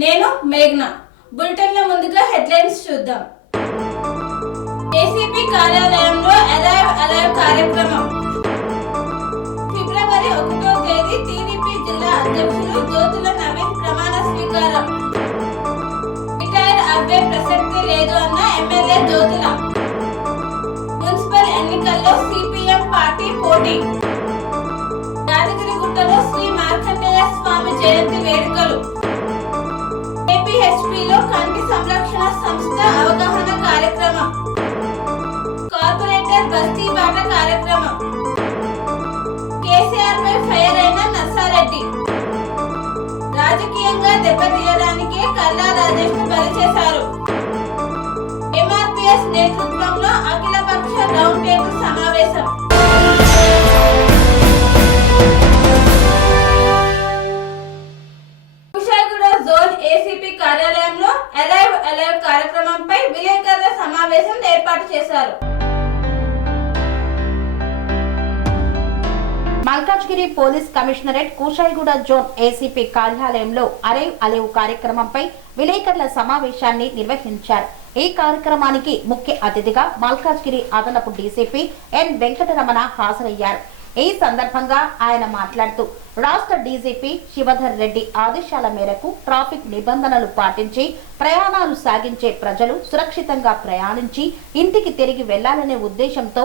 నేను మేఘ్నా. బులెటిన్ లో ముందుగా హెడ్లైన్స్ చూద్దాం. ఏసీపీ కార్యాలయంలో అలైవ్ కార్యక్రమం. ఫిబ్రవరి 1వ తేదీ టీడీపీ జిల్లా అధ్యక్షులు జ్యోతుల నవీన్ ప్రమాణ స్వీకారం. రిటైర్ అవ్వే ప్రసక్తి లేదు అన్న ఎమ్మెల్యే జ్యోతుల. మున్సిపల్ ఎన్నికల్లో సిపిఎం పార్టీ పోటీ. యాదగిరిగుట్టలో శ్రీ మార్కండేయ స్వామి జయంతి వేడుకలు. ఏపీహెచ్పీలో కంటి సంరక్షణ సంస్థ అవగాహన కార్యక్రమం. కార్పొరేటర్ బస్తీ బాట కార్యక్రమం. కేసీఆర్ పై ఫైర్ అయిన నర్సారెడ్డి. రాజకీయంగా దెబ్బతీయడానికే కల్లా రాజేష్ ను బలి చేశారు. ఎంఆర్పీఎస్ నేతృత్వంలో అఖిలపక్ష రౌండ్ టేబుల్ సమావేశం. కుషాయిగూడ జోన్ ఏసీపీ కార్యాలయంలో అలైవ్ కార్యక్రమంపై విలేకరుల సమావేశం ఏర్పాటు చేశారు. Malkajgiri police commissionerate Kushaiguda zone ACP కార్యాలయంలో అలైవ్ కార్యక్రమంపై విలేకరుల సమావేశాన్ని నిర్వహించారు. ఈ కార్యక్రమానికి ముఖ్య అతిథిగా మల్కాజ్గిరి అదనపు డీసీపీ ఎన్ వెంకటరమణ హాజరయ్యారు. ఈ సందర్భంగా ఆయన మాట్లాడుతూ రాష్ట్ర డీజీపీ శివధర్ రెడ్డి ఆదేశాల మేరకు ట్రాఫిక్ నిబంధనలు పాటించి ప్రయాణాలు సాగించే ప్రజలు సురక్షితంగా ప్రయాణించి ఇంటికి తిరిగి వెళ్లాలనే ఉద్దేశంతో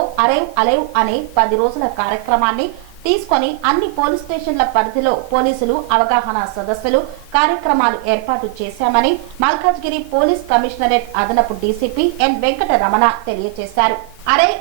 అలైవ్ అనే 10 రోజుల కార్యక్రమాన్ని తీసుకొని అన్ని పోలీస్ స్టేషన్ల పరిధిలో పోలీసులు అవగాహన సదస్సులు కార్యక్రమాలు ఏర్పాటు చేశామని మల్కాజ్గిరి పోలీస్ కమిషనరేట్ అదనపు డీసీపీ ఎన్ వెంకటరమణ తెలియజేశారు.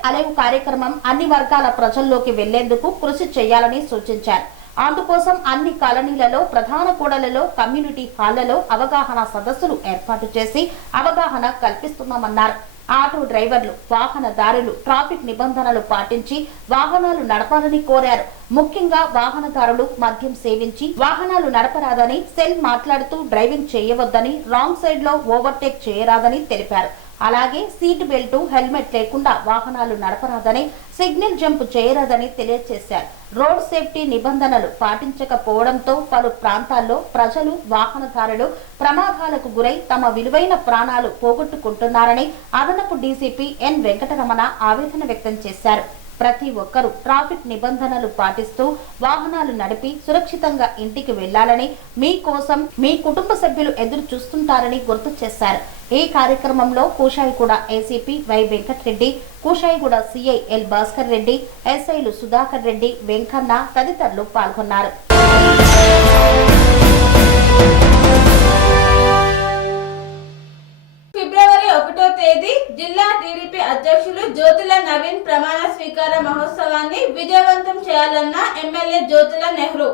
అలైవ్ కార్యక్రమం అన్ని వర్గాల ప్రజల్లోకి వెళ్లేందుకు కృషి చేయాలని సూచించారు. అందుకోసం అన్ని కాలనీలలో ప్రధాన కూడలలో కమ్యూనిటీ హాళ్లలో అవగాహన సదస్సులు ఏర్పాటు చేసి అవగాహన కల్పిస్తున్నామన్నారు. ఆటో డ్రైవర్లు వాహనదారులు ట్రాఫిక్ నిబంధనలు పాటించి వాహనాలు నడపాలని కోరారు. ముఖ్యంగా వాహనదారులు మద్యం సేవించి వాహనాలు నడపరాదని, సెల్ మాట్లాడుతూ డ్రైవింగ్ చేయవద్దని, రాంగ్ సైడ్ లో ఓవర్టేక్ చేయరాదని తెలిపారు. అలాగే సీట్ బెల్ట్ హెల్మెట్ లేకుండా వాహనాలు నడపరాదని, సిగ్నల్ జంప్ చేయరాదని తెలియజేశారు. రోడ్ సేఫ్టీ నిబంధనలు పాటించకపోవడంతో పలు ప్రాంతాల్లో ప్రజలు వాహనదారులు ప్రమాదాలకు గురై తమ విలువైన ప్రాణాలు పోగొట్టుకుంటున్నారని అదనపు డీసీపీ ఎన్ వెంకటరమణ ఆవేదన వ్యక్తం చేశారు. ప్రతి ఒక్కరూ ట్రాఫిక్ నిబంధనలు పాటిస్తూ వాహనాలు నడిపి సురక్షితంగా ఇంటికి వెళ్లాలని, మీకోసం మీ కుటుంబ సభ్యులు ఎదురు చూస్తుంటారని గుర్తు చేశారు. ఈ కార్యక్రమంలో Kushaiguda ACP Y Venkatareddy, Kushaiguda CI L Bhaskar Reddy, ఎస్ఐలు సుధాకర్ రెడ్డి, వెంకన్న తదితరులు పాల్గొన్నారు. ఫిబ్రవరి 1వ తేదీ జిల్లా టీడీపీ అధ్యక్షులు జ్యోతుల నవీన్ ప్రమాణ స్వీకార మహోత్సవాన్ని విజయవంతం చేయాలన్న ఎమ్మెల్యే జ్యోతుల నెహ్రూ.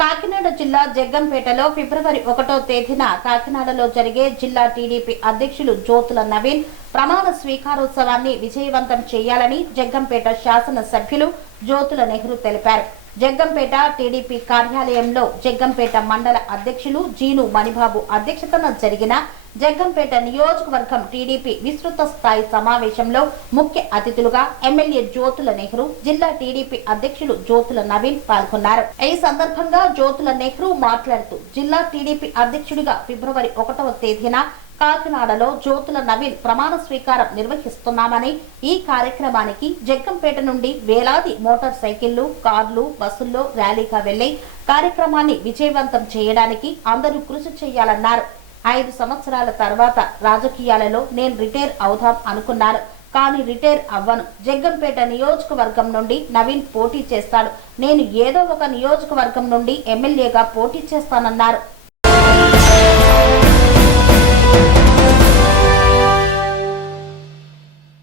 కాకినాడ జిల్లా జగ్గంపేటలో ఫిబ్రవరి 1వ తేదీన కాకినాడలో జరిగే జిల్లా టీడీపీ అధ్యక్షులు జ్యోతుల నవీన్ ప్రమాణ స్వీకారోత్సవాన్ని విజయవంతం చేయాలని జగ్గంపేట శాసన సభ్యులు జ్యోతుల నెహ్రూ తెలిపారు. జగ్గంపేట టీడీపీ కార్యాలయంలో జగ్గంపేట మండల అధ్యక్షులు జీను మణిబాబు అధ్యక్షతన జరిగిన జగ్గంపేట నియోజకవర్గం టీడీపీ విస్తృత స్థాయి సమావేశంలో ముఖ్య అతిథులుగా ఎమ్మెల్యే జ్యోతుల నెహ్రూ, జిల్లా టీడీపీ అధ్యక్షులు జ్యోతుల నవీన్ పాల్గొన్నారు. ఈ సందర్భంగా జ్యోతుల నెహ్రూ మాట్లాడుతూ జిల్లా టీడీపీ అధ్యక్షుడిగా ఫిబ్రవరి 1వ తేదీన కాకినాడలో జ్యోతుల నవీన్ ప్రమాణ స్వీకారం నిర్వహిస్తున్నామని, ఈ కార్యక్రమానికి జగ్గంపేట నుండి వేలాది మోటార్ సైకిళ్లు, కార్లు, బస్సుల్లో ర్యాలీగా వెళ్లి కార్యక్రమాన్ని విజయవంతం చేయడానికి అందరూ కృషి చేయాలన్నారు. 5 సంవత్సరాల తర్వాత రాజకీయాలలో నేను రిటైర్ అవుదాం అనుకున్నాను, కానీ రిటైర్ అవ్వను. జగ్గంపేట నియోజకవర్గం నుండి నవీన్ పోటీ చేస్తాడు. నేను ఏదో ఒక నియోజకవర్గం నుండి ఎమ్మెల్యేగా పోటీ చేస్తానన్నారు.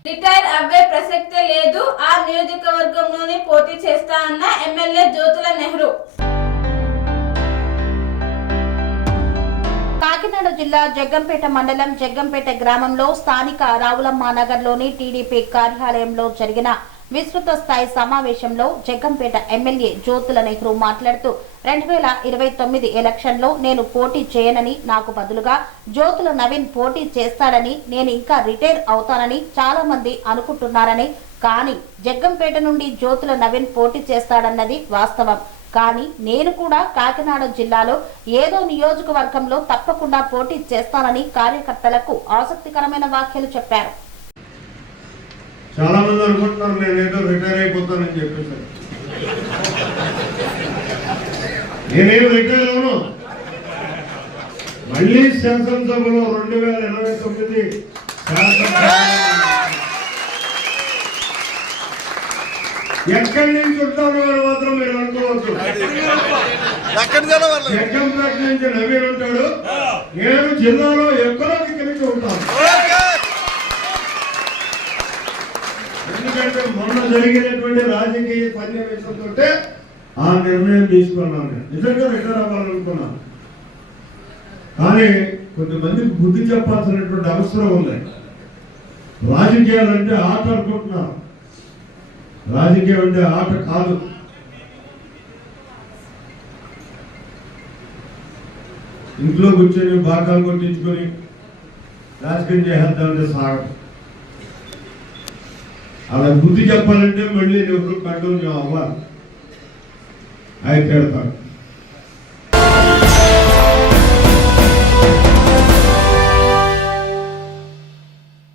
రిటైర్ అవ్వే ప్రసక్తే లేదు, ఆ నియోజకవర్గంలోనే పోటీ చేస్తా అన్న ఎమ్మెల్యే జ్యోతుల నెహ్రూ. కాకినాడ జిల్లా జగ్గంపేట మండలం జగ్గంపేట గ్రామంలో స్థానిక రావులమ్మ నగర్లోని టీడీపీ కార్యాలయంలో జరిగిన విస్తృత స్థాయి సమావేశంలో జగ్గంపేట ఎమ్మెల్యే జ్యోతుల నెహ్రూ మాట్లాడుతూ 2029 ఎలక్షన్లో నేను పోటీ చేయనని, నాకు బదులుగా జ్యోతుల నవీన్ పోటీ చేస్తాడని, నేను ఇంకా రిటైర్ అవుతానని చాలా మంది అనుకుంటున్నారని, కానీ జగ్గంపేట నుండి జ్యోతుల నవీన్ పోటీ చేస్తాడన్నది వాస్తవం. కానీ నేను కూడా కాకినాడ జిల్లాలో ఏదో నియోజకవర్గంలో తప్పకుండా పోటీ చేస్తానని కార్యకర్తలకు ఆసక్తికరమైన వ్యాఖ్యలు చెప్పారు. చాలా మంది అనుకుంటున్నారు నేనేదో రిటైర్ అయిపోతానని చెప్పేసి. నేనేం రిటైర్ అవను. మళ్ళీ శాసనసభలో 2029 ఎక్కడి నుంచి ఉంటాను అని మాత్రం మీరు అనుకోవచ్చు. జగ్గంపేట నుంచి నవీన్ ఉంటాడు, నేను జిల్లాలో ఎక్కడో ఇక్కడికి ఉంటాను. ఎందుకంటే మొన్న జరిగినటువంటి రాజకీయ సన్నివేశంతో ఆ నిర్ణయం తీసుకున్నాను. నిజంగా రిటైర్ అవ్వాలనుకున్నాను, కానీ కొంతమందికి బుద్ధి చెప్పాల్సినటువంటి అవసరం ఉంది. రాజకీయాలంటే ఆట అనుకుంటున్నారు, రాజకీయం అంటే ఆట కాదు. ఇంట్లో కూర్చొని బాకాలు కొట్టించుకొని రాజకీయం చేసేద్దామంటే సాగదు. అలా బుద్ధి చెప్పాలంటే మళ్ళీ ఎవరు కంట్రోల్ అవ్వాలి, అవి పెడతారు.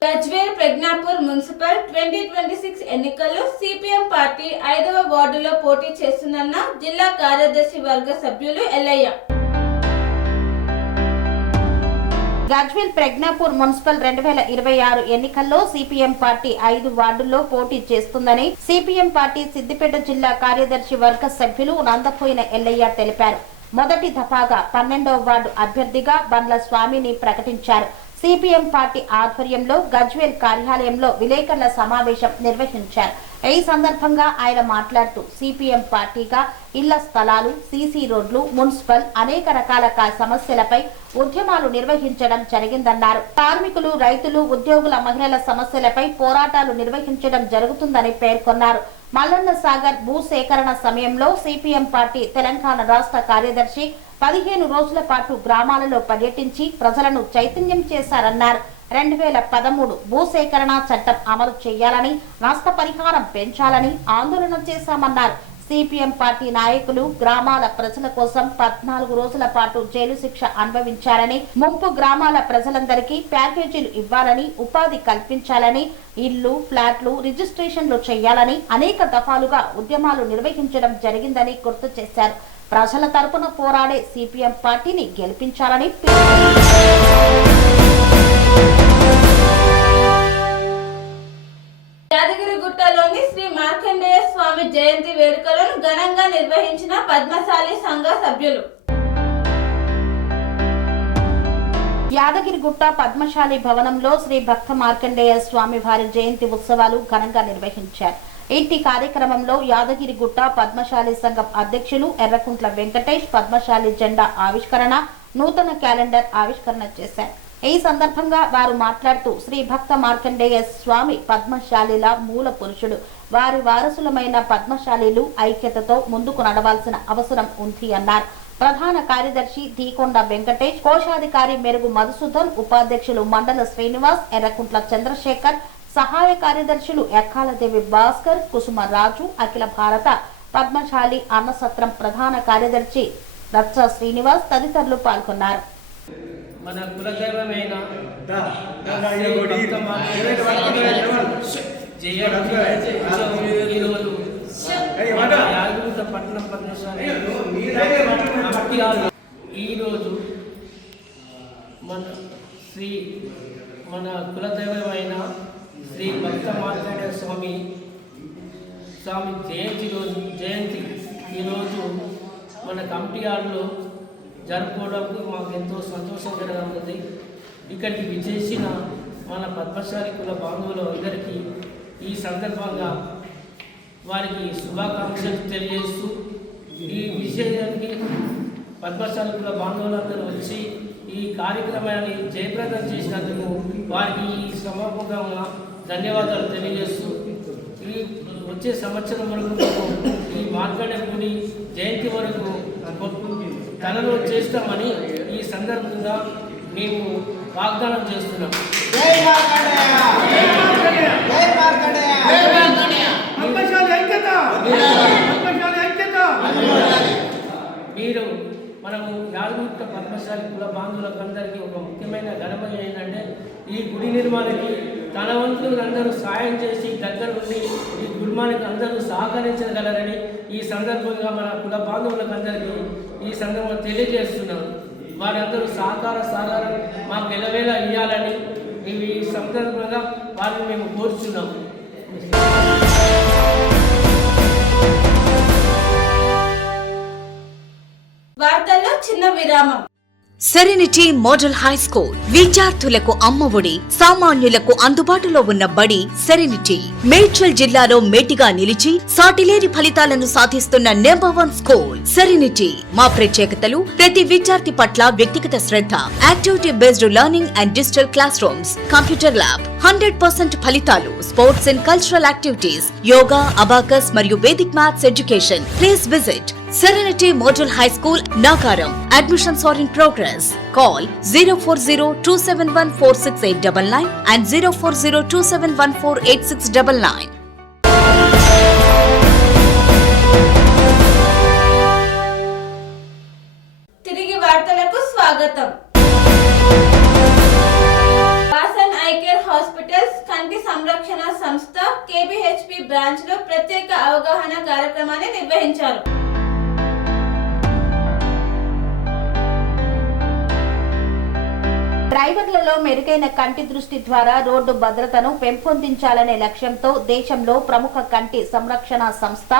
గజ్వేల్ ప్రజ్ఞాపూర్ మున్సిపల్ 2026 ఎన్నికల్లో సిపిఎం పార్టీ 5వ వార్డులో పోటీ చేస్తుందన్న జిల్లా కార్యదర్శి వర్గ సభ్యులు ఎల్లయ్య. గజ్వేల్ ప్రజ్ఞాపూర్ మున్సిపల్ 2026 ఎన్నికల్లో సిపిఎం పార్టీ 5 వార్డుల్లో పోటీ చేస్తుందని సిపిఎం పార్టీ సిద్దిపేట జిల్లా కార్యదర్శి వర్గ సభ్యులు నందపోయిన ఎల్లయ్య తెలిపారు. మొదటి దఫాగా 12వ వార్డు అభ్యర్థిగా బండ్ల స్వామిని ప్రకటించారు. సిపిఎం పార్టీ ఆధ్వర్యంలో గజ్వేల్ కార్యాలయంలో విలేకరుల సమావేశం నిర్వహించారు. ఈ సందర్భంగా ఆయన మాట్లాడుతూ సిపిఎం పార్టీగా ఇళ్ల స్థలాలు, సీసీ రోడ్లు, మున్సిపల్ అనేక రకాల సమస్యలపై ఉద్యమాలు నిర్వహించడం జరిగిందన్నారు. కార్మికులు, రైతులు, ఉద్యోగుల, మహిళల సమస్యలపై పోరాటాలు నిర్వహించడం జరుగుతుందని పేర్కొన్నారు. మల్లన్న సాగర్ భూ సేకరణ సమయంలో సిపిఎం పార్టీ తెలంగాణ రాష్ట్ర కార్యదర్శి 15 రోజుల పాటు గ్రామాలలో పర్యటించి ప్రజలను చైతన్యం చేశారన్నారు. 2013 భూసేకరణ చట్టం అమలు చేయాలని, నష్టపరిహారం పెంచాలని ఆందోళన చేశామన్నారు. సిపిఎం పార్టీ నాయకులు గ్రామాల ప్రజల కోసం 14 రోజుల పాటు జైలు శిక్ష అనుభవించారని, ముంపు గ్రామాల ప్రజలందరికీ ప్యాకేజీలు ఇవ్వాలని, ఉపాధి కల్పించాలని, ఇళ్లు, ఫ్లాట్లు రిజిస్ట్రేషన్లు చేయాలని అనేక దఫాలుగా ఉద్యమాలు నిర్వహించడం జరిగిందని గుర్తు చేశారు. ప్రజల తరపున పోరాడే సిపిఎం పార్టీని గెలిపించాలని యాదగిరిగుట్టలోని శ్రీ మార్కండేయ స్వామి జయంతి వేడుకలను ఘనంగా నిర్వహించిన పద్మశాలి సంఘ సభ్యులు. యాదగిరిగుట్ట పద్మశాలి భవనంలో శ్రీ భక్త మార్కండేయ స్వామి వారి జయంతి ఉత్సవాలు ఘనంగా నిర్వహించారు. ఇట్టి కార్యక్రమంలో యాదగిరిగుట్ట పద్మశాలి సంఘం అధ్యక్షులు ఎర్రకుంట్ల వెంకటేష్ పద్మశాలి జెండా ఆవిష్కరణ, నూతన క్యాలెండర్ ఆవిష్కరణ చేశారు. ఈ సందర్భంగా వారు మాట్లాడుతూ శ్రీ భక్త మార్కండేయ స్వామి పద్మశాలిల మూల పురుషుడు. వారి వారసులమైన పద్మశాలీలు ఐక్యతతో ముందుకు నడవాల్సిన అవసరం ఉంది అన్నారు. ప్రధాన కార్యదర్శి దీకొండ వెంకటేష్, కోశాధికారి మెరుగు మధుసూదన్, ఉపాధ్యక్షులు మండల శ్రీనివాస్, ఎర్రకుంట్ల చంద్రశేఖర్, సహాయ కార్యదర్శులు ఎక్కాలదేవి భాస్కర్, కుసుమ రాజు, అఖిల భారత పద్మశాలి అన్నసత్రం ప్రధాన కార్యదర్శి రచ్చ శ్రీనివాస్ తదితరులు పాల్గొన్నారు. మన కులదైవమైన పట్టణం పద్మశాలి ఈరోజు మన కులదైవమైన శ్రీ భక్త మార్కండేయ స్వామి జయంతి ఈరోజు మన కమిటీ హాల్లో జరుపుకోవడానికి మాకు ఎంతో సంతోషంగా ఉంది. ఇక్కడికి విచ్చేసిన మన పద్మశాలి కుల బాంధవులు అందరికీ ఈ సందర్భంగా వారికి శుభాకాంక్షలు తెలియజేస్తూ ఈ విషయానికి పద్మశాలి కుల బాంధవులందరూ వచ్చి ఈ కార్యక్రమాన్ని జయప్రదం చేసినందుకు వారికి ఈ సమర్పకంగా ధన్యవాదాలు తెలియజేస్తూ ఈ వచ్చే సంవత్సరం వరకు ఈ మార్కండేయ గుడి జయంతి వరకు తనలో చేస్తామని ఈ సందర్భంగా మేము వాగ్దానం చేస్తున్నాం. పద్మశాలి ఐక్యత. మనము యాదగిరిగుట్ట పద్మశాలి కుల బాంధవులకు అందరికీ ఒక ముఖ్యమైన గడప ఏంటంటే ఈ గుడి నిర్మాణానికి తన వంతులు అందరూ సాయం చేసి దగ్గరుండి ఈ గుడిమానికి అందరూ సహకరించగలరని ఈ సందర్భంగా మన కుల బాంధవులకు అందరికీ ఈ సందర్భంగా తెలియజేస్తున్నాం. వారందరూ సహకారం మాకు ఎలవేళ ఇవ్వాలని ఈ సందర్భంగా వారిని మేము కోరుచున్నాం. వార్తల్లో చిన్న విరామం. సెరెనిటీ మోడల్ హై స్కూల్ విద్యార్థులకు అమ్మఒడి, సామాన్యులకు అందుబాటులో ఉన్న బడి సెరెనిటీ. మేడ్చల్ జిల్లాలో మేటిగా నిలిచి సాటిలేని ఫలితాలను సాధిస్తున్న నంబర్ 1 స్కూల్ సెరెనిటీ. మా ప్రత్యేకతలు ప్రతి విద్యార్థి పట్ల వ్యక్తిగత శ్రద్ధ, activity based learning and digital classrooms, computer lab, 100% ఫలితాలు, sports and cultural activities, yoga, abacus మరియు Vedic maths education. Please visit Serenity Model High School, Nagaram. Admissions are in progress. Call 04027146899 and 04027148699. తిరిగి వార్తలకు స్వాగతం. వాసన్ ఐ కేర్ హాస్పిటల్స్ కంటి సంరక్షణ సంస్థ KBHP branch లో ప్రత్యేక అవగాహన కార్యక్రమాన్ని నిర్వహించారు. డ్రైవర్లలో మెరుగైన కంటి దృష్టి ద్వారా రోడ్డు భద్రతను పెంపొందించాలనే లక్ష్యంతో దేశంలో ప్రముఖ కంటి సంరక్షణ సంస్థ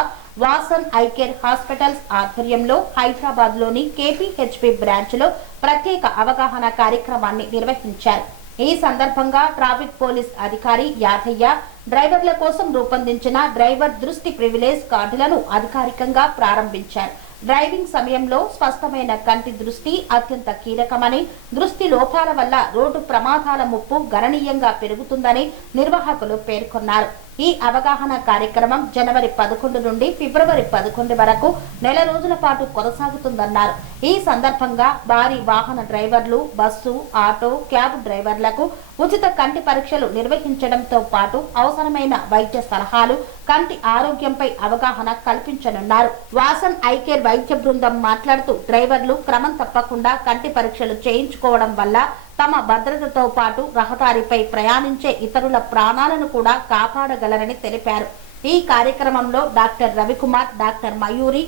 వాసన్ ఐ కేర్ హాస్పిటల్స్ ఆధ్వర్యంలో హైదరాబాద్ లోని KBHP బ్రాంచ్ లో ప్రత్యేక అవగాహన కార్యక్రమాన్ని నిర్వహించారు. ఈ సందర్భంగా ట్రాఫిక్ పోలీస్ అధికారి యాదయ్య డ్రైవర్ల కోసం రూపొందించిన డ్రైవర్ దృష్టి ప్రివిలేజ్ కార్డులను అధికారికంగా ప్రారంభించారు. డ్రైవింగ్ సమయంలో స్పష్టమైన కంటి దృష్టి అత్యంత కీలకమని, దృష్టి లోపాల వల్ల రోడ్డు ప్రమాదాల ముప్పు గణనీయంగా పెరుగుతుందని నిర్వాహకులు పేర్కొన్నారు. ఈ అవగాహన కార్యక్రమం జనవరి 11 నుండి ఫిబ్రవరి 11 వరకు నెల రోజుల పాటు కొనసాగుతుందన్నారు. ఈ సందర్భంగా భారీ వాహన డ్రైవర్లు, బస్సు, ఆటో, క్యాబ్ డ్రైవర్లకు ఉచిత కంటి పరీక్షలు నిర్వహించడంతో పాటు అవసరమైన వైద్య సలహాలు, కంటి ఆరోగ్యంపై అవగాహన కల్పించనున్నారు. వాసన్ ఐ కేర్ వైద్య బృందం మాట్లాడుతూ డ్రైవర్లు క్రమం తప్పకుండా కంటి పరీక్షలు చేయించుకోవడం వల్ల తమ భద్రతతో పాటు రహదారిపై ప్రయాణించే ఇతరుల ప్రాణాలను కూడా కాపాడగలరని తెలిపారు. ఈ కార్యక్రమంలో doctor Ravikumar, doctor Mayuri,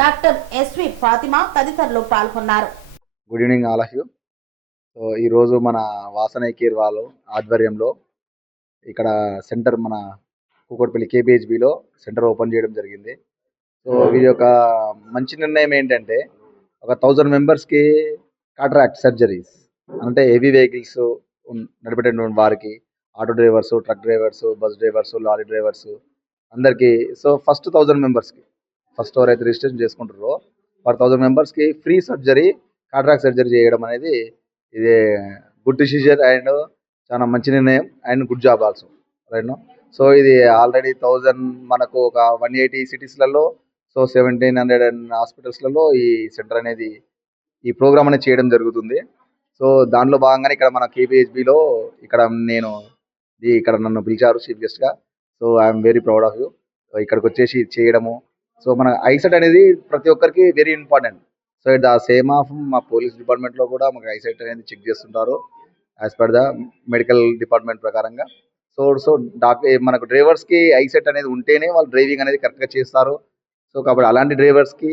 doctor S V Fatima తదితరులు పాల్గొన్నారు. Good evening all of you. So ఈరోజు మన వాసన్ ఐ కేర్ వాళ్ళు ఆధ్వర్యంలో ఇక్కడ సెంటర్ మన కూకట్పల్లి KBHBలో సెంటర్ ఓపెన్ చేయడం జరిగింది. సో వీరి యొక్క మంచి నిర్ణయం ఏంటంటే ఒక 1000 మెంబర్స్కి కాట్రాక్ట్ సర్జరీస్ అంటే హెవీ వెహికల్స్ నడిపేటటువంటి వారికి, auto drivers, truck drivers, bus drivers, lorry drivers అందరికీ. సో ఫస్ట్ 1000 మెంబర్స్కి ఫస్ట్ ఎవరైతే రిజిస్ట్రేషన్ చేసుకుంటారో వారు 1000 మెంబర్స్కి ఫ్రీ సర్జరీ, కాట్రాక్ట్ సర్జరీ చేయడం అనేది ఇది గుడ్ డిసిజన్ అండ్ చాలా మంచి నిర్ణయం and good job also, right. So ఇది ఆల్రెడీ 1000 మనకు ఒక 180 సిటీస్లలో, సో 1700 హాస్పిటల్స్లలో ఈ సెంటర్ అనేది ఈ ప్రోగ్రామ్ అనేది చేయడం జరుగుతుంది. సో దానిలో భాగంగానే ఇక్కడ మన KBHBలో ఇక్కడ నన్ను పిలిచారు చీఫ్ గెస్ట్గా. So I'm very proud of you. ఇక్కడికి వచ్చేసి చేయడము. సో మన ఐసెట్ అనేది ప్రతి ఒక్కరికి very important. So it the same of మా పోలీస్ డిపార్ట్మెంట్లో కూడా మాకు ఐసెట్ అనేది చెక్ చేస్తుంటారు as per the medical department ప్రకారంగా. సో మనకు డ్రైవర్స్కి ఐసెట్ అనేది ఉంటేనే వాళ్ళు డ్రైవింగ్ అనేది కరెక్ట్గా చేస్తారు. సో కాబట్టి అలాంటి డ్రైవర్స్కి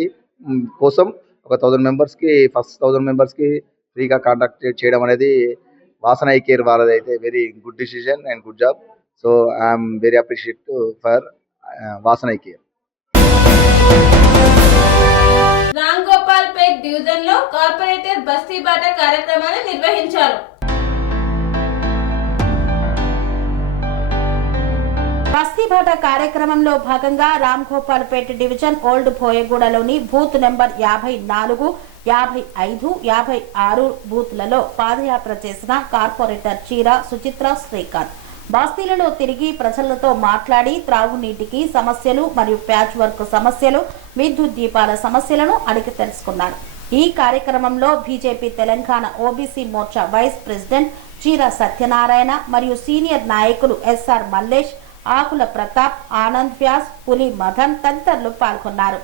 కోసం ఒక 1000 మెంబర్స్కి ఫస్ట్ 1000 మెంబర్స్కి ఫ్రీగా కాంటాక్ట్ చేయడం అనేది వాసన్ ఐ కేర్ వాళ్ళది అయితే very good decision and good job. So I'm very appreciate for Vasan eye care. Ram Gopal Pet division లో కార్పొరేటర్ బస్తీ బాట కార్యక్రమాన్ని నిర్వహించారు. బస్తీబాట కార్యక్రమంలో భాగంగా రామ్ గోపాల్ పేట్ డివిజన్ ఓల్డ్ భోయగూడలోని బూత్ నెంబర్ 54, 55, 56 బూత్లలో పాదయాత్ర చేసిన కార్పొరేటర్ చీర సుచిత్ర శ్రీకాంత్ బస్తీలలో తిరిగి ప్రజలతో మాట్లాడి త్రాగునీటికి సమస్యలు మరియు ప్యాచ్ వర్క్ సమస్యలు, విద్యుత్ దీపాల సమస్యలను అడిగి తెలుసుకున్నారు. ఈ కార్యక్రమంలో BJP Telangana OBC Morcha vice president Cheera Satyanarayana మరియు సీనియర్ నాయకులు SR మల్లేష్, ఆకుల ప్రతాప్, ఆనంద్ వ్యాస్, పులి మదన్ తదితరులు పాల్గొన్నారు.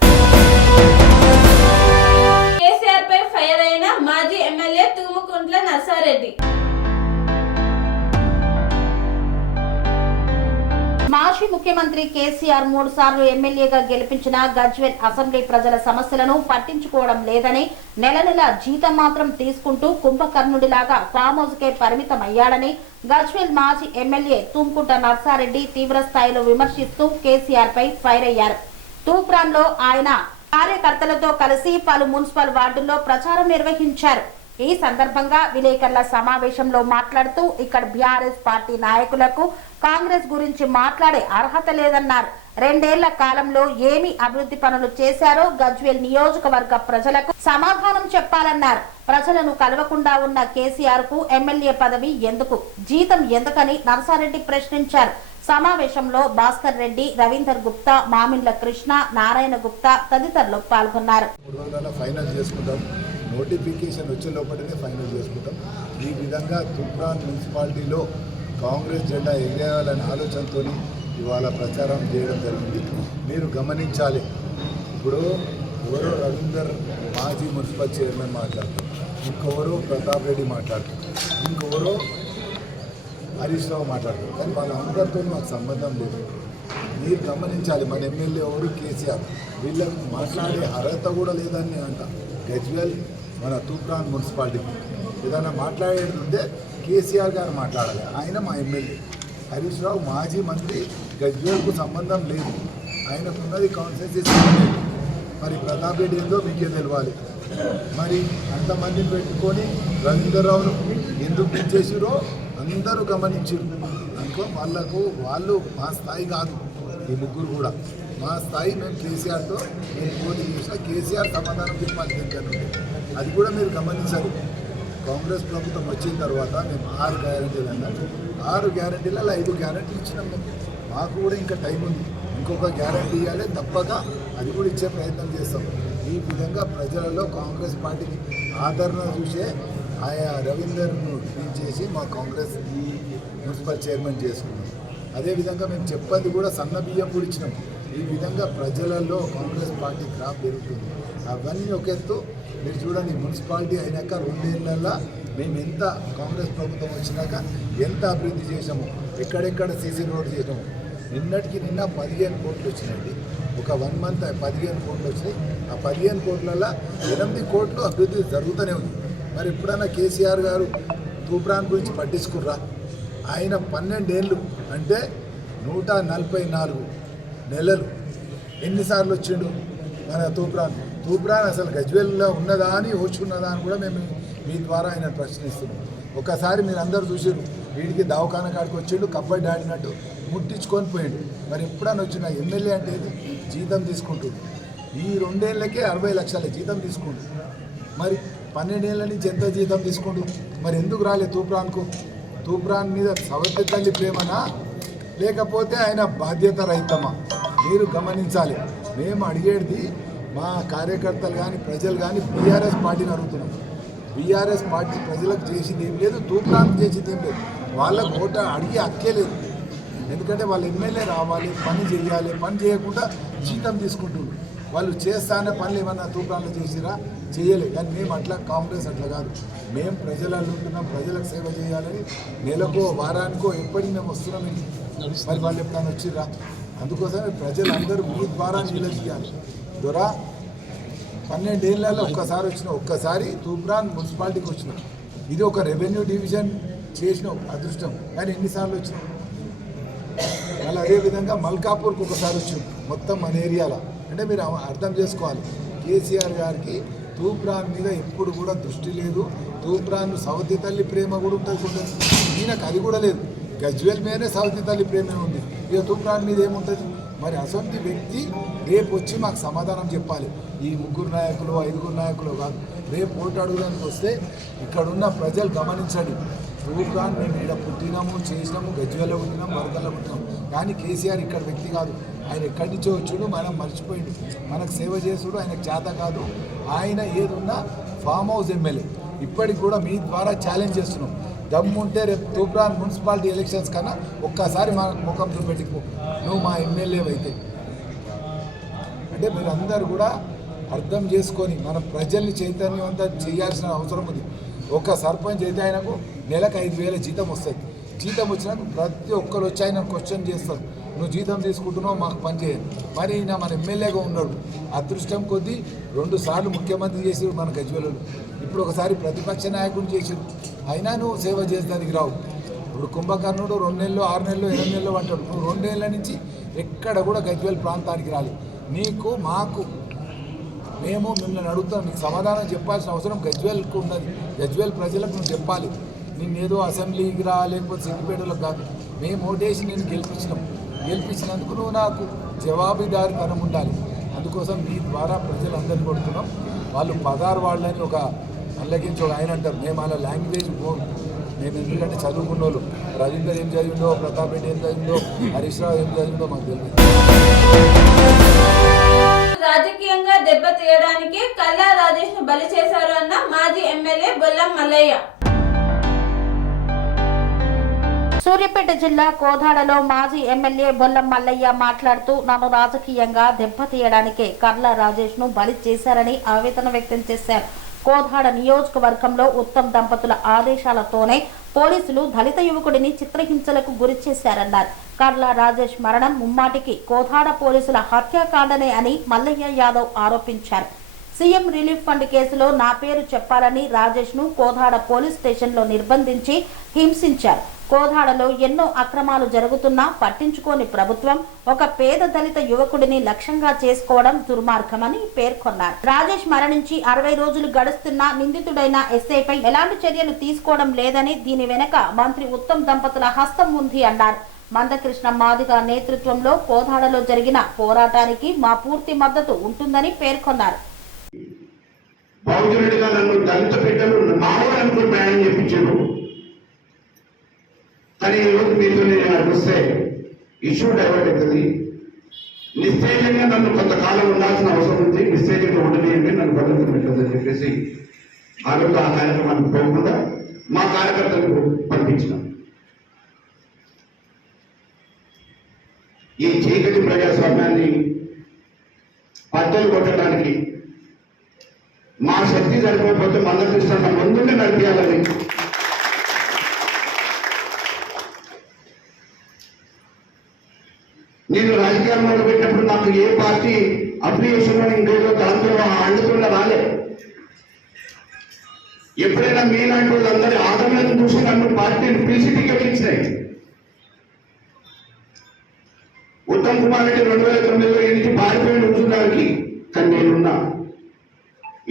ఫైర్ అయిన మాజీ ఎమ్మెల్యే తూముకుంట్ల నర్సారెడ్డి. మాజీ ముఖ్యమంత్రి కేసీఆర్ 3 సార్లు ఎమ్మెల్యేగా గెలిపించిన గజ్వేల్ అసెంబ్లీ ప్రజల సమస్యలను పట్టించుకోవడం లేదని, నెల జీతం మాత్రం తీసుకుంటూ కుంభకర్ణుడిలాగా ఫామ్ హౌస్ కే పరిమితమయ్యాడని గజ్వేల్ మాజీ ఎమ్మెల్యే తూముకుంట నర్సారెడ్డి తీవ్ర స్థాయిలో విమర్శిస్తూ కేసీఆర్ పై ఫైర్ అయ్యారు. తూప్రాన్లో ఆయన కార్యకర్తలతో కలిసి పలు మున్సిపల్ వార్డుల్లో ప్రచారం నిర్వహించారు. ఈ సందర్భంగా విలేకరుల సమావేశంలో మాట్లాడుతూ ఇక్కడ బీఆర్ఎస్ పార్టీ నాయకులకు కాంగ్రెస్ గురించి మాట్లాడే అర్హత లేదన్నారు. 2 ఏళ్ల కాలంలో ఏమి అభివృద్ధి పనులు చేశారో గజ్వేల్ నియోజకవర్గ ప్రజలకు సమాధానం చెప్పాలన్నారు. ప్రజలను కలవకుండా ఉన్న కేసీఆర్ కు ఎమ్మెల్యే పదవి ఎందుకు, జీతం ఎందుకని నర్సారెడ్డి ప్రశ్నించారు. సమావేశంలో భాస్కర్ రెడ్డి, రవీందర్ గుప్తా, మామిండ్ల కృష్ణ, నారాయణ గుప్తా తదితరులు పాల్గొన్నారు. నోటిఫికేషన్ వచ్చే లోపలనే ఫైనల్ చేసుకుంటాం. ఈ విధంగా తూప్రాన్ మున్సిపాలిటీలో కాంగ్రెస్ జెండా ఎగరేయాలనే ఆలోచనతో ఇవాళ ప్రచారం చేయడం జరిగింది. మీరు గమనించాలి, ఇప్పుడు ఎవరో రవీందర్ మాజీ మున్సిపల్ చైర్మన్ మాట్లాడతారు, ఇంకెవరో ప్రతాప్ రెడ్డి మాట్లాడతారు, ఇంకెవరో హరీష్ రావు మాట్లాడతారు. కానీ వాళ్ళందరితో మాకు సంబంధం లేదు. మీరు గమనించాలి, మన ఎమ్మెల్యే ఎవరు కేసీఆర్, వీళ్ళకు మాట్లాడే అర్హత కూడా లేదని నేను అంట. గజ్వేల్ మన తూప్రాన్ మున్సిపాలిటీ ఏదైనా మాట్లాడేది ఉంటే కేసీఆర్ గారు మాట్లాడాలి. ఆయన మా ఎమ్మెల్యే. హరీష్ రావు మాజీ మంత్రి, గజ్వేల్కు సంబంధం లేదు, ఆయనకున్నది కాన్స్టిట్యూన్సీ. మరి ప్రతాప్ రెడ్డి ఏందో మీకే తెలవాలి. మరి అంతమందిని పెట్టుకొని రవీందర్ రావును ఎందుకు ఇచ్చేసిరో అందరూ గమనించారు అనుకో. వాళ్ళు మా స్థాయి కాదు, ఈ ముగ్గురు కూడా మా స్థాయి. మేము కేసీఆర్తో నేను పోటీ చేసిన కేసీఆర్ సమాధానం చెప్పాలి దీనికన్నా. అది కూడా మీరు గమనించాలి. కాంగ్రెస్ ప్రభుత్వం వచ్చిన తర్వాత మేము 6 గ్యారెంటీలు అన్నాం. 6 గ్యారెంటీలలో 5 గ్యారెంటీలు ఇచ్చినాం. మాకు కూడా ఇంకా టైం ఉంది, ఇంకొక గ్యారెంటీ ఇవ్వాలి తప్పక, అది కూడా ఇచ్చే ప్రయత్నం చేస్తాం. ఈ విధంగా ప్రజలలో కాంగ్రెస్ పార్టీకి ఆదరణ చూసే ఆయా రవీందర్ను చేసి మా కాంగ్రెస్ ఈ మున్సిపల్ చైర్మన్ చేసుకున్నాం. అదేవిధంగా మేము చెప్పేది కూడా సన్న బియ్యం కూడా ఇచ్చినాం. ఈ విధంగా ప్రజలలో కాంగ్రెస్ పార్టీ క్రాప్ పెరుగుతుంది. అవన్నీ ఒక ఎత్తు. మీరు చూడండి, మున్సిపాలిటీ అయినాక 2 ఏళ్ళల్లో మేము ఎంత కాంగ్రెస్ ప్రభుత్వం వచ్చినాక ఎంత అభివృద్ధి చేసాము, ఎక్కడెక్కడ సీసీ రోడ్ చేసాము. నిన్నటికి నిన్న 15 కోట్లు వచ్చినాయండి. ఒక 1 మంత్ 15 కోట్లు వచ్చినాయి. ఆ 15 కోట్లలో 8 కోట్లు అభివృద్ధి జరుగుతూనే ఉంది. మరి ఎప్పుడన్నా కేసీఆర్ గారు తూప్రాన్ గురించి పట్టించుకుర్రా? ఆయన 12 ఏళ్ళు అంటే 144 నెలలు ఎన్నిసార్లు వచ్చిండు మన తూప్రాన్ అసలు గజ్వేల్లో ఉన్నదా అని వచ్చున్నదా అని కూడా మేము మీ ద్వారా ఆయన ప్రశ్నిస్తున్నాం. ఒకసారి మీరు అందరూ చూసారు, వీడికి దవాఖాన కాడికి వచ్చిండు, కబడ్డీ ఆడినట్టు ముట్టించుకొని పోయిండు. మరి ఎప్పుడన్నా వచ్చిన ఎమ్మెల్యే అంటే జీతం తీసుకుంటుండు. ఈ 2 ఏళ్ళకే 60 లక్షల జీతం తీసుకుంటు. మరి 12 ఏళ్ళ నుంచి ఎంత జీతం తీసుకుంటు? మరి ఎందుకు రాలే తూప్రాన్కు? తూప్రాన్ మీద సవతి తల్లి ప్రేమనా లేకపోతే ఆయన బాధ్యత రహితమా? మీరు గమనించాలి. మేము అడిగేది మా కార్యకర్తలు కానీ ప్రజలు కానీ బీఆర్ఎస్ పార్టీని అడుగుతున్నాం. బీఆర్ఎస్ పార్టీ ప్రజలకు చేసింది ఏం లేదు, తూప్రాన్కి చేసింది ఏం లేదు. వాళ్ళకు ఓట అడిగే హక్కే లేదు. ఎందుకంటే వాళ్ళ ఎమ్మెల్యే రావాలి, పని చేయాలి, పని చేయకుండా జీతం తీసుకుంటున్నారు. వాళ్ళు చేస్తానే పనులు ఏమన్నా తూప్రాన్లో చేసిరా? చేయలేదు. కానీ మేము అట్లా, కాంగ్రెస్ అట్లా కాదు. మేము ప్రజలలో ఉంటున్నాం, ప్రజలకు సేవ చేయాలని నెలకో వారానికో ఎప్పటికి మేము వస్తున్నాం. మరి వాళ్ళు ఎప్పుడైనా వచ్చిర్రా? అందుకోసమే ప్రజలందరూ మీ ద్వారా నిలదీయాలి. దొరా 12 ఏళ్ళలో ఒక్కసారి తూప్రాన్ మున్సిపాలిటీకి వచ్చినాం. ఇది ఒక రెవెన్యూ డివిజన్ చేసిన అదృష్టం. కానీ ఎన్నిసార్లు వచ్చినాం? మళ్ళీ అదేవిధంగా మల్కాపూర్కి ఒకసారి వచ్చాం, మొత్తం మన ఏరియాలో. అంటే మీరు అర్థం చేసుకోవాలి, కేసీఆర్ గారికి తూప్రాన్ మీద ఎప్పుడు కూడా దృష్టి లేదు. తూప్రాన్ సవతి తల్లి ప్రేమ కూడా ఉంటుంది, ఈయనకు అది కూడా లేదు. గజ్వేల్ మీదనే సవతి తల్లి ప్రేమ ఉంది, ఇక తూప్రాన్ మీద ఏముంటుంది? మరి అసొంటి వ్యక్తి రేపు వచ్చి మాకు సమాధానం చెప్పాలి. ఈ 3 నాయకులు 5 నాయకులు కాదు. రేపు ఓటు అడగడానికి వస్తే ఇక్కడున్న ప్రజలు గమనించండి. తూప్రాన్ మేము ఇక్కడ పుట్టినాము, చేసినాము, గజ్వేల్లో పుట్టినాము, వరదల్లో పుట్టినాము. కానీ కేసీఆర్ ఇక్కడ వ్యక్తి కాదు. ఆయన ఎక్కడి నుంచో వచ్చాడు, మనం మర్చిపోయిండు. మనకు సేవ చేసుడు ఆయనకు చేత కాదు. ఆయన ఏదున్నా ఫామ్ హౌస్ ఎమ్మెల్యే. ఇప్పటికి కూడా మీ ద్వారా ఛాలెంజ్ చేస్తున్నాం. దమ్ముంటే రేపు తూప్రాన్ మున్సిపాలిటీ ఎలక్షన్స్ కన్నా ఒక్కసారి మా ముఖం చూపెట్టిపో, నువ్వు మా ఎమ్మెల్యే అయితే. అంటే మీరందరూ కూడా అర్థం చేసుకొని మనం ప్రజల్ని చైతన్యవంతం చేయాల్సిన అవసరం ఉంది. ఒక సర్పంచ్ అయితే ఆయనకు నెలకు 5,000 జీతం వస్తుంది. జీతం వచ్చినాక ప్రతి ఒక్కరు వచ్చి ఆయన క్వశ్చన్ చేస్తారు, నువ్వు జీతం తీసుకుంటున్నావు, మాకు పని చేయదు. మరి ఈయన మన ఎమ్మెల్యేగా ఉన్నాడు, అదృష్టం కొద్దీ 2 సార్లు ముఖ్యమంత్రి చేసారు మన గజ్వేలు. ఇప్పుడు ఒకసారి ప్రతిపక్ష నాయకుడు చేసారు, అయినా నువ్వు సేవ చేసేదానికి రావు. ఇప్పుడు కుంభకర్ణుడు 2 నెలలు 6 నెలలు 8 నెలలు అంటాడు, నువ్వు 2 నెలల నుంచి ఎక్కడ కూడా గజ్వేల్ ప్రాంతానికి రాలి. నీకు మాకు మేము మిమ్మల్ని అడుగుతాం, నీకు సమాధానం చెప్పాల్సిన అవసరం గజ్వేల్కు ఉన్నది. గజ్వేల్ ప్రజలకు నువ్వు చెప్పాలి. నిన్నేదో అసెంబ్లీకి రా లేకపోతే సిద్దిపేటలకు కాదు, మేము ఓటేసి నేను గెలిపించినందుకు నువ్వు నాకు జవాబుదారీతనం ఉండాలి. అందుకోసం మీ ద్వారా ప్రజలందరినీ కొడుతున్నాం. వాళ్ళు పదార్ వాళ్ళని ఒక అల్లగించి ఒక ఆయన అంటారు, మేము అలా లాంగ్వేజ్ పోను. మేము ఎందుకంటే చదువుకున్న వాళ్ళు, రవీందర్ ఏం చదివిందో, ప్రతాప్ రెడ్డి ఏం చదివిందో, హరీష్ రావు ఏం చదివిందో మాకు తెలియదు. రాజకీయంగా దెబ్బతీయడానికి కల్లా రాజేష్ ను బలి చేశారు అన్న మాజీ ఎమ్మెల్యే బొల్లం మల్లయ్య. సూర్యాపేట జిల్లా కోదాడలో మాజీ ఎమ్మెల్యే బొల్లం మల్లయ్య మాట్లాడుతూ, నన్ను రాజకీయంగా దెబ్బతీయడానికే కర్లా రాజేష్ ను బలి చేశారని ఆవేదన వ్యక్తం చేశారు. కోదాడ నియోజకవర్గంలో ఉత్తమ్ దంపతుల ఆదేశాలతోనే పోలీసులు దళిత యువకుడిని చిత్రహింసలకు గురి చేశారన్నారు. కర్లా రాజేష్ మరణం ముమ్మాటికి కోదాడ పోలీసుల హత్యాకాండనే అని మల్లయ్య యాదవ్ ఆరోపించారు. సీఎం రిలీఫ్ ఫండ్ కేసులో నా పేరు చెప్పాలని రాజేష్ ను కోదాడ పోలీస్ స్టేషన్ లో నిర్బంధించి హింసించారు. కోదాడలో ఎన్నో అక్రమాలు జరుగుతున్నా పట్టించుకోని ప్రభుత్వం ఒక పేద దళిత యువకుడిని లక్ష్యంగా చేసుకోవడం దుర్మార్గమని పేర్కొన్నారు. రాజేష్ మరణించి 60 రోజులు గడుస్తున్నా నిందితుడైన ఎస్ఐపై ఎలాంటి చర్యలు తీసుకోవడం లేదని, దీని వెనక మంత్రి ఉత్తమ్ దంపతుల హస్తం ఉంది అన్నారు. మందకృష్ణ మాదిగ నేతృత్వంలో కోదాడలో జరిగిన పోరాటానికి మా పూర్తి మద్దతు ఉంటుందని పేర్కొన్నారు. బహుజనుడిగా నన్ను దళిత బిడ్డలు మావాలనుకుని ప్రయాణం చెప్పించాడు. కానీ ఈరోజు మీతో నేను అడిగిస్తే ఇష్యూ డైవర్ట్ అవుతుంది. నిశ్చయంగా నన్ను కొంతకాలం ఉండాల్సిన అవసరం ఉంది, నిశ్చయంగా ఉండలేని నన్ను బదులు పెట్టదని చెప్పేసి ఆ రోజు ఆ కార్యక్రమానికి పోకుండా మా కార్యకర్తలకు పంపించినాం. ఈ చీకటి ప్రజాస్వామ్యాన్ని పద్దలు కొట్టడానికి మా శక్తి సరిపోతే మందకృష్ణ ముందుండి నడిపించాలని నేను రాజకీయాలు మొదలుపెట్టినప్పుడు నాకు ఏ పార్టీ అప్లికేషన్ ఇంకేదో దాంతో అండుకుండా రాలే. ఎప్పుడైనా మీలాంటి వాళ్ళందరి ఆదరణను చూసి నన్ను పార్టీని పిలిచి టికెట్ ఇచ్చినాయి. ఉత్తమ్ కుమార్ రెడ్డి 2009లో ఎన్నికకి పారిపోయిన ఉంచుదానికి, కానీ నేనున్నా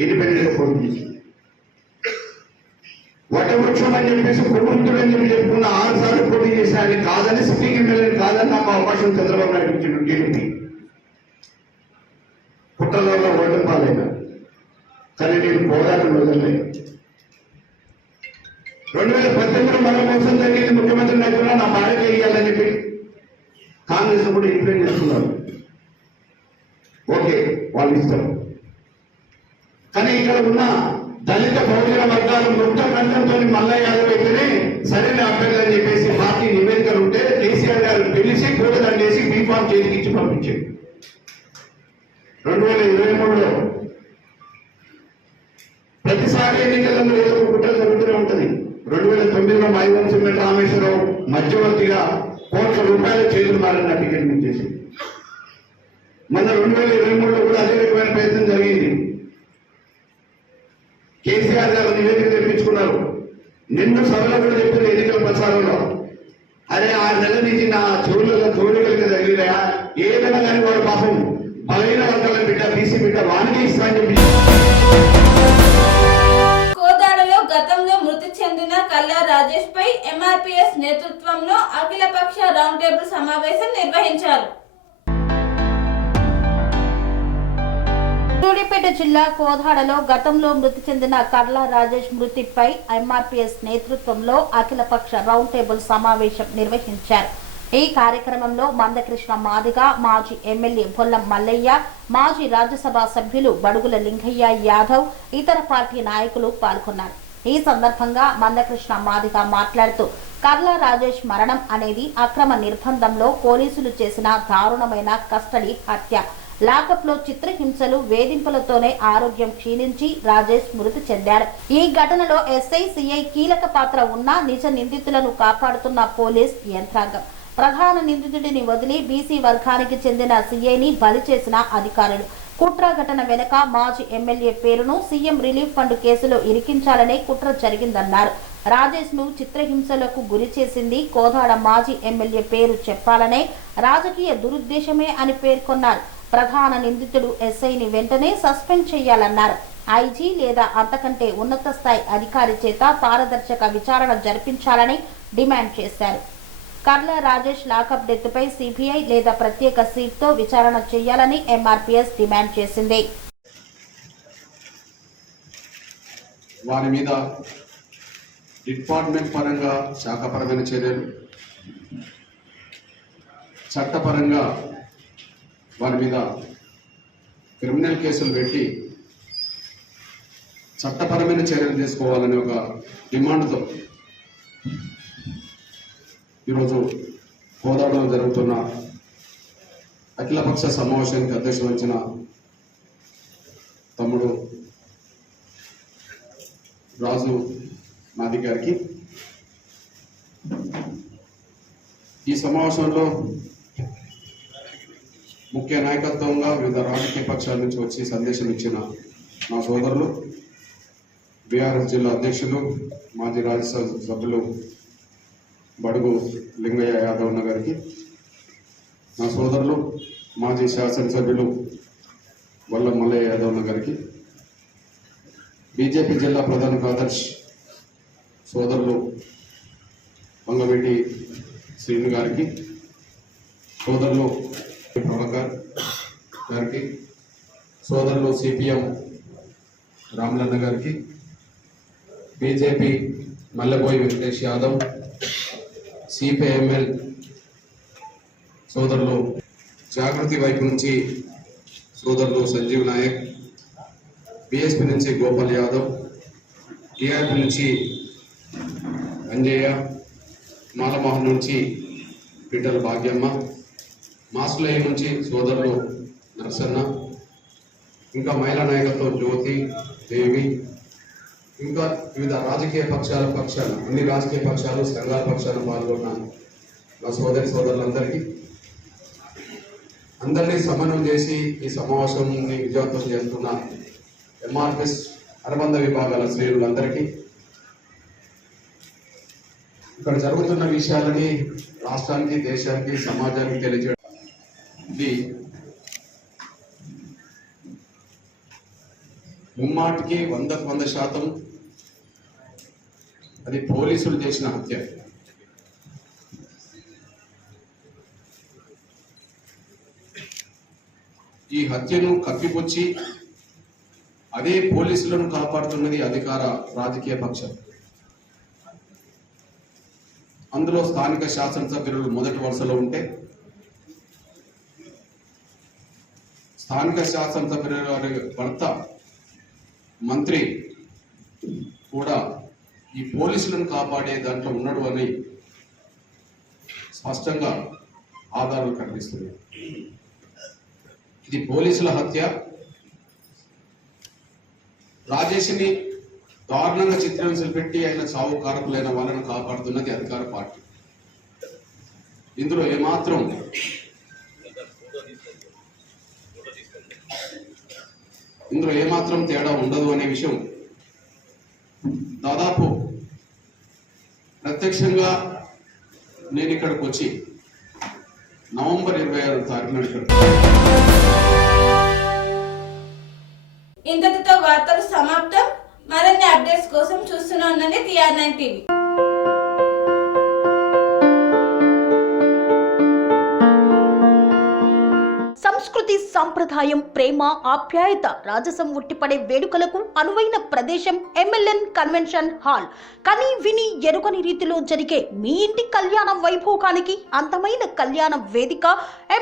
ఇండిపెండెంట్ పోటీ చేసి వటవృక్షం అని చెప్పేసి కుటుంబుడు అని చెప్పి చెప్పుకున్న 6 సార్లు పోటీ చేశాను. కాదని సిట్టింగ్ ఎమ్మెల్యే కాదని నాకు అవకాశం చంద్రబాబు నాయుడు ఇచ్చిన టీడీపీ పుట్టలలో ఓటం పాలైనా, కానీ నేను పోరాటం వదలలేదు. 2018లో మన మోసం జరిగింది. ముఖ్యమంత్రి నాయకులు నా భార్యకి వేయాలని చెప్పి కాంగ్రెస్ కూడా ఇంప్లైన్ చేస్తున్నారు. ఓకే, వాళ్ళు ఇస్తారు. కానీ ఇక్కడ ఉన్న దళిత బహుజన వర్గాలు మొత్తం కంఠంతో మల్లయ్య యాదవ్ అయితేనే సరైన అభ్యర్థి అని చెప్పేసి పార్టీ నివేదికలు ఉంటే కేసీఆర్ గారు పిలిచి కూడదండేసి బీఫామ్ చేతికి ఇచ్చి పంపించారు. 2023లో ప్రతిసారి ఎన్నికలలో ఏదో ఒక కుట్ర జరుగుతూనే ఉంటుంది. 2009లో మైవంశం రామేశ్వరరావు మధ్యవర్తిగా కోట్ల రూపాయల చేతులు మారిన టికెట్ ఇచ్చేసి, మొన్న 2023లో కూడా అదే రకమైన ప్రయత్నం జరిగింది. కేసీఆర్ గారు నివేదిక తెప్పించుకున్నారు. నిన్ను సభలో కూడా చెప్పిన ఎన్నికల ప్రచారంలో, అరే 6 నెలల నుంచి నా చెవులలో తోడుగలికి తగిలినాయా, ఏదైనా కానీ వాడు పాపం బలహీన వర్గాల బిడ్డ, బీసీ బిడ్డ వానికి ఇస్తా అని చెప్పి. కోదాడలో గతంలో మృతి చెందిన కల్లా రాజేష్ పై ఎంఆర్పీఎస్ నేతృత్వంలో అఖిలపక్ష రౌండ్ టేబుల్ సమావేశం నిర్వహించారు. సూర్యాపేట జిల్లా కోదాడలో గతంలో మృతి చెందిన కర్లా రాజేష్ మృతిపై ఎంఆర్పీఎస్ నేతృత్వంలో అఖిలపక్ష రౌండ్ టేబుల్ సమావేశం నిర్వహించారు. ఈ కార్యక్రమంలో మందకృష్ణ మాదిగ, మాజీ ఎమ్మెల్యే బొల్లం మల్లయ్య, మాజీ రాజ్యసభ సభ్యులు బడుగుల లింగయ్య యాదవ్, ఇతర పార్టీ నాయకులు పాల్గొన్నారు. ఈ సందర్భంగా మందకృష్ణ మాదిగ మాట్లాడుతూ, కర్లా రాజేష్ మరణం అనేది అక్రమ నిర్బంధంలో పోలీసులు చేసిన దారుణమైన కస్టడీ హత్య. లాకప్లో చిత్రహింసలు, వేధింపులతోనే ఆరోగ్యం క్షీణించి రాజేష్ మృతి చెందాడు. ఈ ఘటనలో ఎస్ఐ, సిఐ కీలక పాత్ర ఉన్న నిజ నిందితులను కాపాడుతున్న పోలీస్ యంత్రాంగం. ప్రధాన నిందితుడిని వదిలి బీసీ వర్గానికి చెందిన సిఐని బలి చేసిన అధికారులు. కుట్ర ఘటన వెనుక మాజీ ఎమ్మెల్యే పేరును సీఎం రిలీఫ్ ఫండ్ కేసులో ఇరికించాలనే కుట్ర జరిగిందన్నారు. రాజేష్ ను చిత్రహింసలకు గురి చేసింది కోదాడ మాజీ ఎమ్మెల్యే పేరు చెప్పాలనే రాజకీయ దురుద్దేశమే అని పేర్కొన్నారు. ప్రధాన నిందితుడు ఎస్ఐని వెంటనే సస్పెండ్ చేయాలన్నారు. ఐజీ లేదా అంతకంటే ఉన్నత స్థాయి అధికారి చేత పారదర్శక విచారణ జరిపించాలని డిమాండ్ చేశారు. కర్ల రాజేష్ లాకప్ డెత్ పై సిబిఐ లేదా ప్రత్యేక సీట్తో విచారణ చేయాలని ఎంఆర్పీఎస్ డిమాండ్ చేసింది. వారి మీద డిపార్ట్మెంట్ పరంగా శాఖపరమైన చర్యలు, చట్టపరంగా వారి మీద క్రిమినల్ కేసులు పెట్టి చట్టపరమైన చర్యలు తీసుకోవాలని ఒక డిమాండ్తో ఈరోజు కోదాడలో జరుగుతున్న అఖిలపక్ష సమావేశానికి అధ్యక్షత వహించిన తమ్ముడు రాజు నాది గారికి, ఈ సమావేశంలో ముఖ్య నాయకత్వంగా వివిధ రాజకీయ పక్షాల నుంచి వచ్చి సందేశం ఇచ్చిన నా సోదరులు, బీఆర్ఎస్ జిల్లా అధ్యక్షులు, మాజీ రాజ్యసభ సభ్యులు బడుగు లింగయ్య యాదవ్ గారికి, నా సోదరులు మాజీ శాసనసభ్యులు వల్ల మల్లయ్య యాదవ్ గారికి, బీజేపీ జిల్లా ప్రధాన కార్యదర్శి సోదరులు వంగవీటి శ్రీను గారికి, సోదరులు ప్రభాకర్ గారికి, సోదరులు సిపిఎం రామలన్న గారికి, బీజేపీ మల్లెబోయి వెంకటేష్ యాదవ్, సిపిఐఎంఎల్ సోదరులు జాగృతి వైపు నుంచి సోదరులు సంజీవ్ నాయక్, బిఎస్పీ నుంచి గోపాల్ యాదవ్, టీఆర్పీ నుంచి అంజయ్య, మాలమోహన్ నుంచి పిట్టల భాగ్యమ్మ, మాసులయ్య నుంచి సోదరులు నరసన్న, ఇంకా మహిళా నాయకత్వం జ్యోతి దేవి, ఇంకా వివిధ రాజకీయ పక్షాలు అన్ని రాజకీయ పక్షాలు సంఘాల పక్షాలు పాల్గొన్న నా సోదరులందరికీ అందరినీ సమన్వయం చేసి ఈ సమావేశాన్ని విజయవంతం చేస్తున్న ఎంఆర్పిఎస్ అనుబంధ విభాగాల శ్రేణులందరికీ, ఇక్కడ జరుగుతున్న విషయాలని రాష్ట్రానికి, దేశానికి, సమాజానికి తెలియజేయడం ఇది ముమ్మాటికి 100% అది పోలీసులు చేసిన హత్య. ఈ హత్యను కప్పిపుచ్చి అదే పోలీసులను కాపాడుతున్నది అధికార రాజకీయ పక్షం. అందులో స్థానిక శాసనసభ్యులు మొదటి వరుసలో ఉంటే, స్థానిక శాసనసభ్యుల వారి భర్త మంత్రి కూడా ఈ పోలీసులను కాపాడే దాంట్లో ఉన్నాడు అని స్పష్టంగా ఆధారాలు కనిపిస్తున్నాయి. ఇది పోలీసుల హత్య. రాజేష్ని దారుణంగా చిత్రహింసలు పెట్టి ఆయన చావు కారకులైన వాళ్ళను కాపాడుతున్నది అధికార పార్టీ. ఇందులో ఏమాత్రం తేడా ఉండదు అనే విషయం దాదాపు ప్రత్యక్షంగా నేను ఇక్కడికి వచ్చి నవంబర్ 26 తారీఖున ఇక్కడ ఇంతటితో వార్తలు సమాప్తం. మరిన్ని అప్డేట్స్ కోసం చూస్తూనే ఉండండి TR9 టీవీ. సంస్కృతి, సంప్రదాయం, ప్రేమ, ఆప్యాయత, రాజసం ఉట్టిపడే వేడుకలకు అనువైన ప్రదేశం MLN కన్వెన్షన్ హాల్. కని విని ఎరుగని రీతిలో జరిగే మీ ఇంటి కళ్యాణ వైభోగానికి అందమైన కళ్యాణ వేదిక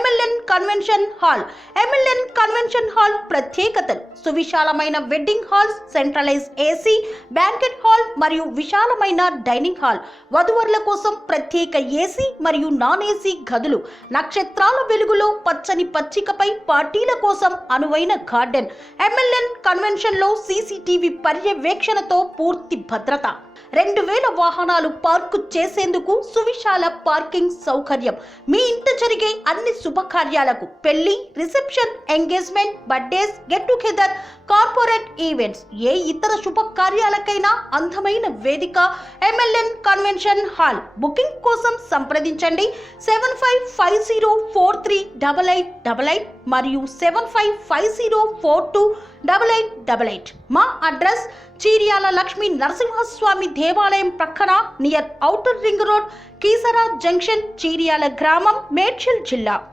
MLN convention hall. MLN convention hall ప్రత్యేకతలు: సువిశాలమైన wedding halls, centralise AC banquet hall మరియు విశాలమైన డైనింగ్ హాల్. వధువరుల కోసం ప్రత్యేక AC మరియు నాన్ AC గదులు. నక్షత్రాల వెలుగులో పచ్చని పచ్చిక ఇకపై పార్టీల కోసం అనువైన గార్డెన్. MLN కన్వెన్షన్ లో CCTV పర్యవేక్షణతో పూర్తి భద్రత. 2000 వాహనాలు పార్కు చేసేందుకు సువిశాల పార్కింగ్ సౌకర్యం. మీ ఇంట జరిగే అన్ని శుభకార్యాలకు, పెళ్లి, reception, engagement, birthdays, get together, corporate events, ఏ ఇతర శుభకార్యాలకైనా అందమైన వేదిక MLN కన్వెన్షన్ హాల్. బుకింగ్ కోసం సంప్రదించండి 7550438888 మరియు 7550428888. మా అడ్రస్ చీర్యాల లక్ష్మీ నరసింహస్వామి దేవాలయం ప్రక్కన, near outer ring road, Keesara junction, Cheeryal గ్రామం, మేడ్చల్ జిల్లా.